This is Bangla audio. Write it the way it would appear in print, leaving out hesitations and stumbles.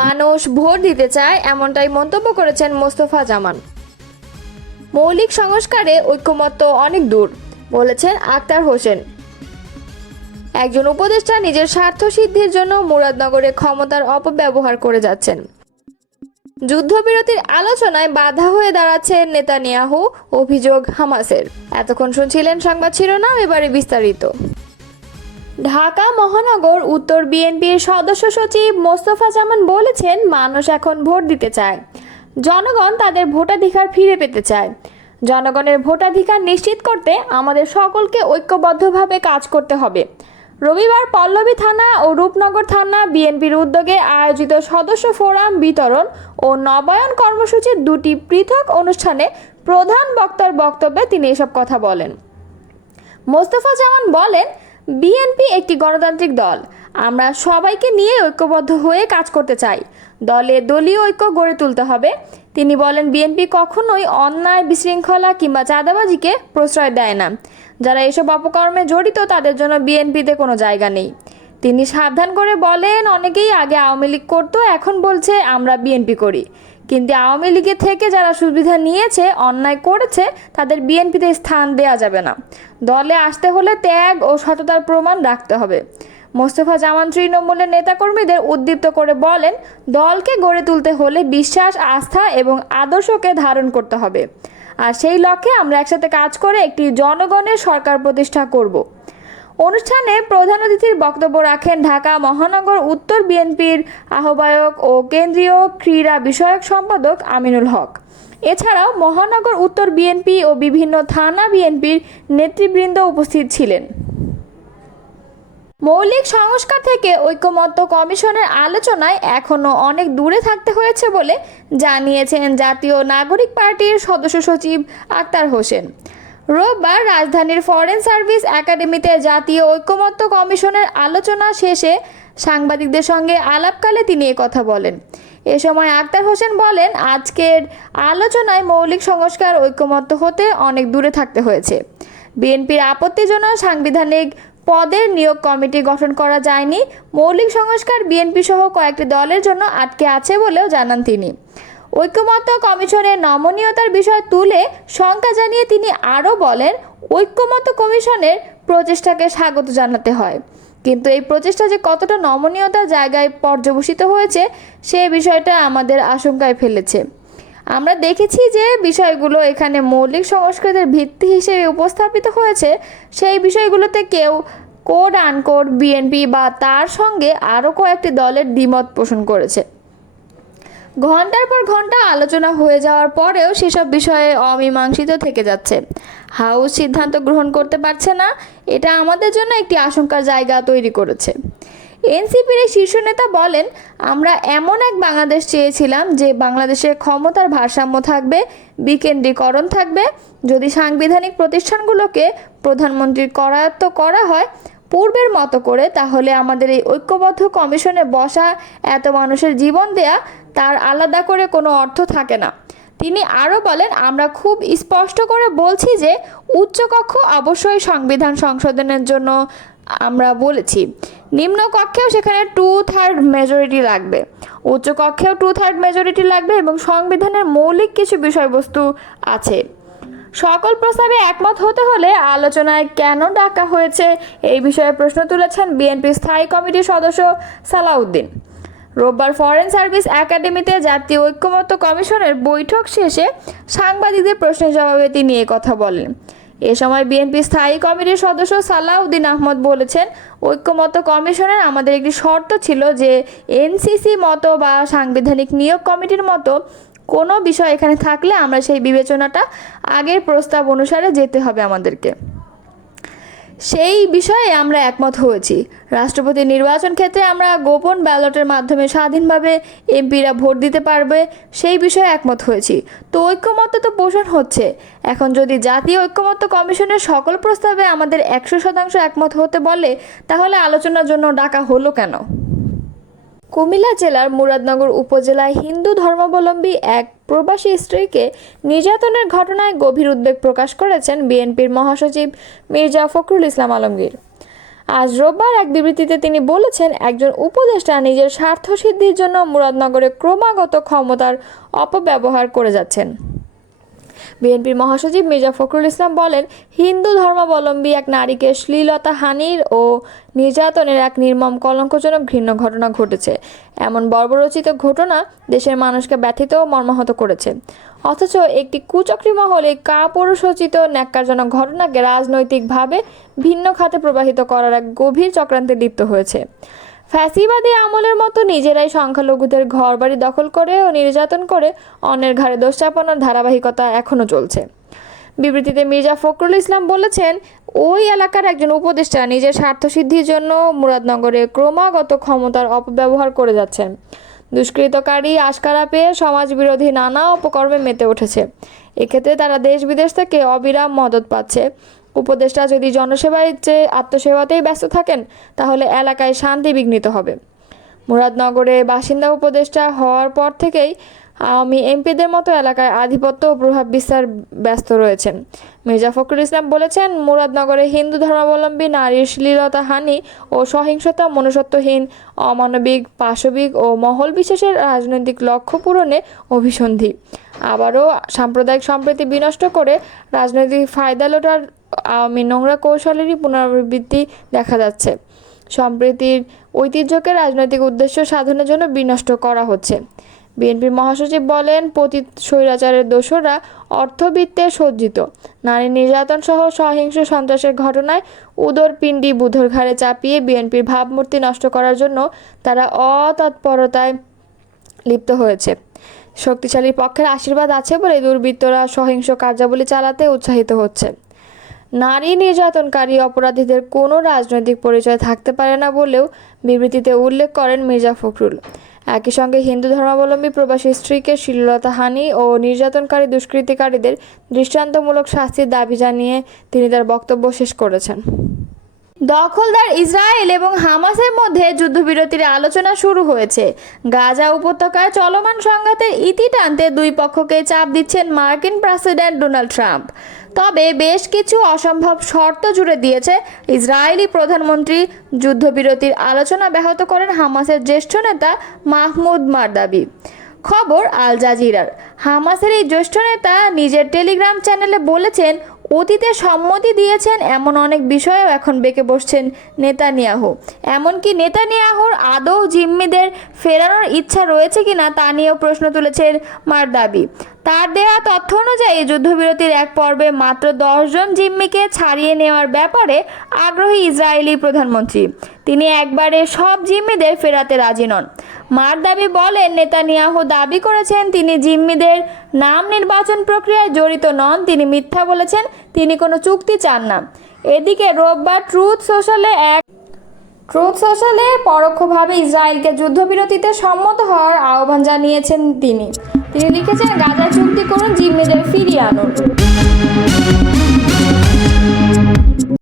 মানুষ ভোট দিতে চায়, এমনটাই মন্তব্য করেছেন মোস্তফা জামান। মৌলিক সংস্কারে ঐক্যমত্য অনেক দূর, বলেছেন আক্তার হোসেন। একজন উপদেষ্টা নিজের স্বার্থ সিদ্ধির জন্য মুরাদনগরে ক্ষমতার অপব্যবহার করে যাচ্ছেন। যুদ্ধবিরতির আলোচনায় বাধা হয়ে দাঁড়াচ্ছে নেতানিয়াহু, অভিযোগ হামাসের। এতক্ষণ শুনছিলেন সংবাদ শিরোনাম, এবারে বিস্তারিত। ঢাকা মহানগর উত্তর বিএনপির সদস্য সচিব মোস্তফা জামান বলেছেন, মানুষ এখন ভোট দিতে চায়, জনগণ তাদের ভোটাধিকার ফিরে পেতে চায়। জনগণের ভোটাধিকার নিশ্চিত করতে আমাদের সকলকে ঐক্যবদ্ধভাবে কাজ করতে হবে। রবিবার পল্লবী থানা ও রূপনগর থানা বিএনপির উদ্যোগে আয়োজিত সদস্য ফোরাম বিতরণ ও নবায়ন কর্মসূচির দুটি পৃথক অনুষ্ঠানে প্রধান বক্তার বক্তব্যে তিনি এসব কথা বলেন। মোস্তফা জামান বলেন, বিএনপি একটি গণতান্ত্রিক দল, আমরা সবাইকে নিয়ে ঐক্যবদ্ধ হয়ে কাজ করতে চাই। দলে দলীয় ঐক্য গড়ে তুলতে হবে। তিনি বলেন, বিএনপি কখনোই অন্যায়, বিশৃঙ্খলা কিংবা চাঁদাবাজিকে প্রশ্রয় দেয় না। যারা এসব অপকর্মে জড়িত তাদের জন্য বিএনপিতে কোনো জায়গা নেই। তিনি সাবধান করে বলেন, অনেকেই আগে আওয়ামী লীগ করতো, এখন বলছে আমরা বিএনপি করি। কিন্তু আওয়ামী লীগের থেকে যারা সুবিধা নিয়েছে, অন্যায় করেছে, তাদের বিএনপিতে স্থান দেওয়া যাবে না। দলে আসতে হলে ত্যাগ ও সততার প্রমাণ রাখতে হবে। মোস্তফা জামান তৃণমূলের নেতাকর্মীদের উদ্দীপ্ত করে বলেন, দলকে গড়ে তুলতে হলে বিশ্বাস, আস্থা এবং আদর্শকে ধারণ করতে হবে। আর সেই লক্ষ্যে আমরা একসাথে কাজ করে একটি জনগণের সরকার প্রতিষ্ঠা করব। অনুষ্ঠানে প্রধান অতিথির বক্তব্য রাখেন ঢাকা মহানগর উত্তর বিএনপির আহ্বায়ক ও কেন্দ্রীয় ক্রীড়া বিষয়ক সম্পাদক আমিনুল হক। এছাড়াও মহানগর উত্তর বিএনপি ও বিভিন্ন থানা বিএনপির নেতৃবৃন্দ উপস্থিত ছিলেন। মৌলিক সংস্কার থেকে ঐকমত্য কমিশনের আলোচনায় এখনও অনেক দূরে থাকতে হয়েছে বলে জানিয়েছেন জাতীয় নাগরিক পার্টির সদস্য সচিব আক্তার হোসেন। রোববার রাজধানীর ফরেন সার্ভিস একাডেমিতে জাতীয় ঐকমত্য কমিশনের আলোচনা শেষে সাংবাদিকদের সঙ্গে আলাপকালে তিনি কথা বলেন। এ সময় আক্তার হোসেন বলেন, আজকের আলোচনায় মৌলিক সংস্কার ঐকমত্য হতে অনেক দূরে থাকতে হয়েছে। বিএনপির আপত্তিজনক সাংবিধানিক পদের নিয়োগ কমিটি গঠন করা যায়নি। মৌলিক সংস্কার বিএনপি সহ কয়েকটি দলের জন্য আটকে আছে বলেও জানান তিনি। ঐকমত্য কমিশনের নমনীয়তার বিষয় তুলে শঙ্কা জানিয়ে তিনি আরও বলেন, ঐকমত্য কমিশনের প্রচেষ্টাকে স্বাগত জানাতে হয়, কিন্তু এই প্রচেষ্টা যে কতটা নমনীয়তার জায়গায় পর্যবসিত হয়েছে সে বিষয়টা আমাদের আশঙ্কায় ফেলেছে। আমরা দেখেছি যে বিষয়গুলো এখানে মৌলিক সংস্কারের ভিত্তি হিসেবে উপস্থাপিত হয়েছে, সেই বিষয়গুলোতে কেউ কোড আনকোড বিএনপি বা তার সঙ্গে আরও কয়েকটি দলের দ্বিমত পোষণ করেছে। ঘন্টার পর ঘন্টা আলোচনা হয়ে যাওয়ার পরেও সেসব বিষয়ে অমীমাংসিত থেকে যাচ্ছে। হাউস সিদ্ধান্ত গ্রহণ করতে পারছে না, এটা আমাদের জন্য একটি আশঙ্কার জায়গা তৈরি করেছে। এনসিপির এই শীর্ষ নেতা বলেন, আমরা এমন এক বাংলাদেশ চেয়েছিলাম যে বাংলাদেশে ক্ষমতার ভারসাম্য থাকবে, বিকেন্দ্রীকরণ থাকবে। যদি সাংবিধানিক প্রতিষ্ঠানগুলোকে প্রধানমন্ত্রীর করায়ত্ত করা হয় পূর্বের মতো করে, তাহলে আমাদের এই ঐক্যবদ্ধ কমিশনে বসা, এত মানুষের জীবন দেয়া, তার আলাদা করে কোনো অর্থ থাকে না। তিনি আরও বলেন, আমরা খুব স্পষ্ট করে বলছি যে উচ্চকক্ষ অবশ্যই সংবিধান সংশোধনের জন্য আমরা বলেছি, নিম্ন কক্ষেও সেখানে 2/3 মেজরিটি লাগবে, উচ্চ কক্ষেও 2/3 মেজরিটি লাগবে এবং সংবিধানের মৌলিক কিছু বিষয়বস্তু আছে। সকল প্রস্তাবে একমত হতে হলে আলোচনায় কেন ডাকা হয়েছে এই বিষয়ে প্রশ্ন তুলেছেন বিএনপি স্থায়ী কমিটির সদস্য সালাউদ্দিন। রোববার ফরেন সার্ভিস একাডেমিতে জাতীয় ঐকমত্য কমিশনের বৈঠক শেষে সাংবাদিকদের প্রশ্নের জবাবে তিনি কথা বলেন। এ সময় বিএনপি স্থায়ী কমিটির সদস্য সালাউদ্দিন আহমদ বলেছেন, ঐকমত্য কমিশনের আমাদের একটি শর্ত ছিল যে এনসিসি মতো বা সাংবিধানিক নিয়োগ কমিটির মতো কোনো বিষয় এখানে থাকলে আমরা সেই বিবেচনাটা আগের প্রস্তাব অনুসারে যেতে হবে আমাদেরকে। সেই বিষয়ে আমরা একমত হয়েছি। রাষ্ট্রপতি নির্বাচন ক্ষেত্রে আমরা গোপন ব্যালটের মাধ্যমে স্বাধীনভাবে এমপিরা ভোট দিতে পারবে, সেই বিষয়ে একমত হয়েছি। তো ঐক্যমত্য তো পোষণ হচ্ছে। এখন যদি জাতীয় ঐক্যমত্য কমিশনের সকল প্রস্তাবে আমাদের 100% একমত হতে বলে, তাহলে আলোচনার জন্য ডাকা হলো কেন? কুমিল্লা জেলার মুরাদনগর উপজেলায় হিন্দু ধর্মাবলম্বী এক প্রবাসী স্ত্রীকে নির্যাতনের ঘটনায় গভীর উদ্বেগ প্রকাশ করেছেন বিএনপির মহাসচিব মির্জা ফখরুল ইসলাম আলমগীর। আজ রোববার এক বিবৃতিতে তিনি বলেছেন, একজন উপদেষ্টা নিজের স্বার্থসিদ্ধির জন্য মুরাদনগরে ক্রমাগত ক্ষমতার অপব্যবহার করে যাচ্ছেন। বিএনপির মহাসচিব মির্জা ফখরুল ইসলাম বলেন, হিন্দু ধর্মাবলম্বী এক নারীকে শ্লীলতাহানির ও নির্যাতনের এক নির্মম কলঙ্কজনক ঘৃণ্য ঘটনা ঘটেছে। এমন বর্বরচিত ঘটনা দেশের মানুষকে ব্যথিত ও মর্মাহত করেছে। অথচ একটি কুচক্রী মহল এই কাপুরুষোচিত ন্যাক্কারজনক ঘটনাকে রাজনৈতিকভাবে ভিন্ন খাতে প্রবাহিত করার এক গভীর চক্রান্তে লিপ্ত হয়েছে। ফ্যাসিবাদী আমলের মতো নিজেরাই সংখ্যালঘুদের ঘরবাড়ি দখল করে ও নির্যাতন করে অন্যের ঘাড়ে দোষ চাপানোর ধারাবাহিকতা এখনও চলছে। বিবৃতিতে মির্জা ফখরুল ইসলাম বলেছেন, ওই এলাকার একজন উপদেষ্টা নিজের স্বার্থসিদ্ধির জন্য মুরাদনগরে ক্রমাগত ক্ষমতার অপব্যবহার করে যাচ্ছেন। দুষ্কৃতকারী আশকারা পেয়ে সমাজবিরোধী নানা অপকর্মে মেতে উঠেছে। এক্ষেত্রে তারা দেশ বিদেশ থেকে অবিরাম মদত পাচ্ছে। উপদেষ্টা যদি জনসেবায় চেয়ে আত্মসেবাতেই ব্যস্ত থাকেন, তাহলে এলাকায় শান্তি বিঘ্নিত হবে। মুরাদনগরে বাসিন্দা উপদেষ্টা হওয়ার পর থেকেই আওয়ামী এমপিদের মতো এলাকায় আধিপত্য ও প্রভাব বিস্তার ব্যস্ত রয়েছেন। মির্জা ফখরুল ইসলাম বলেছেন, মুরাদনগরে হিন্দু ধর্মাবলম্বী নারীর শ্লীলতাহানি ও সহিংসতা মনুষ্যত্বহীন, অমানবিক, পাশবিক ও মহল বিশেষের রাজনৈতিক লক্ষ্য পূরণে অভিসন্ধি। আবারও সাম্প্রদায়িক সম্প্রীতি বিনষ্ট করে রাজনৈতিক ফায়দা লোটার আওয়ামী নোংরা কৌশলেরই পুনরাবৃত্তি দেখা যাচ্ছে। সম্প্রীতির ঐতিহ্যকে রাজনৈতিক উদ্দেশ্য সাধনের জন্য বিনষ্ট করা হচ্ছে। বিএনপির মহাসচিব বলেন, পতিত স্বৈরাচারের দোসররা অর্থবিত্তে সজ্জিত। নারী নির্যাতন সহ সহিংস সন্ত্রাসের ঘটনায় উদরপিণ্ডি বুধর ঘাড়ে চাপিয়ে বিএনপির ভাবমূর্তি নষ্ট করার জন্য তারা অতৎপরতায় লিপ্ত হয়েছে। শক্তিশালী পক্ষের আশীর্বাদ আছে বলে দুর্বৃত্তরা সহিংস কার্যাবলী চালাতে উৎসাহিত হচ্ছে। নারী নির্যাতনকারী অপরাধীদের কোনো রাজনৈতিক পরিচয় থাকতে পারে না বলেও বিবৃতিতে উল্লেখ করেন মির্জা ফখরুল। একই সঙ্গে হিন্দু ধর্মাবলম্বী প্রবাসী স্ত্রীকে শ্লীলতাহানি ও নির্যাতনকারী দুষ্কৃতিকারীদের দৃষ্টান্তমূলক শাস্তির দাবি জানিয়ে তিনি তার বক্তব্য শেষ করেছেন। দখলদার ইসরায়েল এবং হামাসের মধ্যে যুদ্ধবিরতির আলোচনা শুরু হয়েছে। গাজা উপত্যকায় চলমান সংঘাতের ইতি টানতে দুই পক্ষকে চাপ দিচ্ছেন মার্কিন প্রেসিডেন্ট ডোনাল্ড ট্রাম্প। তবে বেশ কিছু অসম্ভব শর্ত জুড়ে দিয়েছে ইসরায়েলি প্রধানমন্ত্রী। যুদ্ধবিরতির আলোচনা ব্যাহত করেন হামাসের জ্যেষ্ঠ নেতা মাহমুদ মারদাবি। খবর আল জাজিরার। হামাসের এই জ্যেষ্ঠ নেতা নিজের টেলিগ্রাম চ্যানেলে বলেছেন, অতীতে সম্মতি দিয়েছেন এমন অনেক বিষয়েও এখন বেঁকে বসছেন নেতানিয়াহু। এমনকি নেতানিয়াহুর আদৌ জিম্মিদের ফেরানোর ইচ্ছা রয়েছে কিনা তা নিয়েও প্রশ্ন তুলেছেন মারদাবি। তার দেয়া তথ্য অনুযায়ী যুদ্ধবিরতির এক পর্বে মাত্র 10 জন জিম্মিকে ছাড়িয়ে নেওয়ার ব্যাপারে আগ্রহী ইসরায়েলি প্রধানমন্ত্রী। তিনি একবারে সব জিম্মিদের ফেরাতে রাজি নন। মারদাবি বলেন, নেতানিয়াহু দাবি করেছেন তিনি জিম্মিদের নাম নির্বাচন প্রক্রিয়ায় জড়িত নন। তিনি মিথ্যা বলেছেন, তিনি কোনো চুক্তি চান না। এদিকে রোববার ট্রুথ সোশ্যালে পরোক্ষভাবে ইসরায়েলকে যুদ্ধবিরতিতে সম্মত হওয়ার আহ্বান জানিয়েছেন তিনি লিখেছেন, গাজায় চুক্তি করুন, জিম্মিদের ফিরিয়ে আনুন।